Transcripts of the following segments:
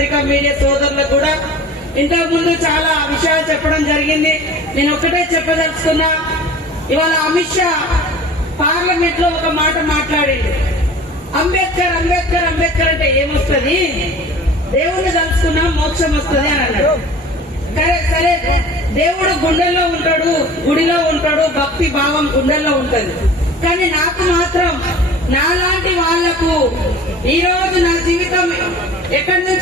పత్రికా మీడియా సోదరులకు కూడా ఇంతకు ముందు చాలా విషయాలు చెప్పడం జరిగింది. నేను ఒక్కటే చెప్పదలుచుకున్నా ఇవాళ అమిత్ షా పార్లమెంట్లో ఒక మాట మాట్లాడింది. అంబేద్కర్ అంబేద్కర్ అంబేద్కర్ అంటే ఏమొస్తుంది? దేవుణ్ణి తలుచుకున్నా మోక్షం వస్తుంది అని అన్నాడు. సరే సరే దేవుడు గుండెల్లో ఉంటాడు గుడిలో ఉంటాడు భక్తి భావం గుండెల్లో ఉంటది. కానీ నాకు మాత్రం నాలాంటి వాళ్ళకు ఈ రోజు నా జీవితం ఎక్కడి నుంచి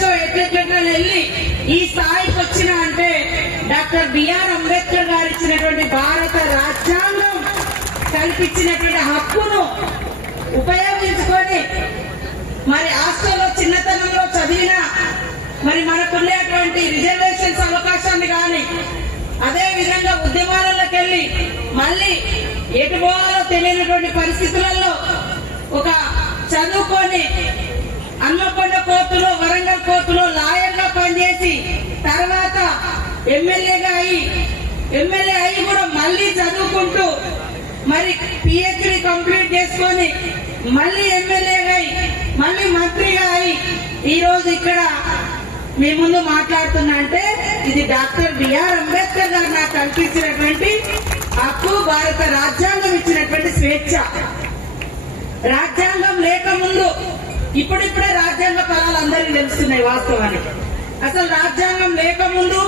స్థాయికి వచ్చిన అంటే డాక్టర్ బిఆర్ అంబేద్కర్ గారు ఇచ్చినటువంటి భారత రాజ్యాంగం కల్పించినటువంటి హక్కును ఉపయోగించుకొని మరి హాస్టల్లో చిన్నతనంలో చదివిన మరి మనకున్నటువంటి రిజర్వేషన్స్ అవకాశాన్ని కానీ అదే విధంగా ఉద్యమాలలోకి వెళ్ళి మళ్ళీ ఎటు పోవాలో తెలియనటువంటి పరిస్థితులలో ఒక చదువుకో తర్వాత ఎమ్మెల్యేగా అయి ఎమ్మెల్యే అయి కూడా మళ్ళీ చదువుకుంటూ మరి పిహెచ్డి కంప్లీట్ చేసుకొని మళ్ళీ ఎమ్మెల్యేగా అయి మళ్ళీ మంత్రిగా అయి ఈ రోజు ఇక్కడ మీ ముందు మాట్లాడుతున్నా అంటే ఇది డాక్టర్ బిఆర్ అంబేద్కర్ గారు నాకు కల్పించినటువంటి హక్కు భారత రాజ్యాంగం ఇచ్చినటువంటి స్వేచ్ఛ. రాజ్యాంగం లేకముందు ఇప్పుడిప్పుడే రాజ్యాంగ ఫలాలు అందరికీ తెలుస్తున్నాయి వాస్తవానికి. అసలు రాజ్యాంగం లేకముందు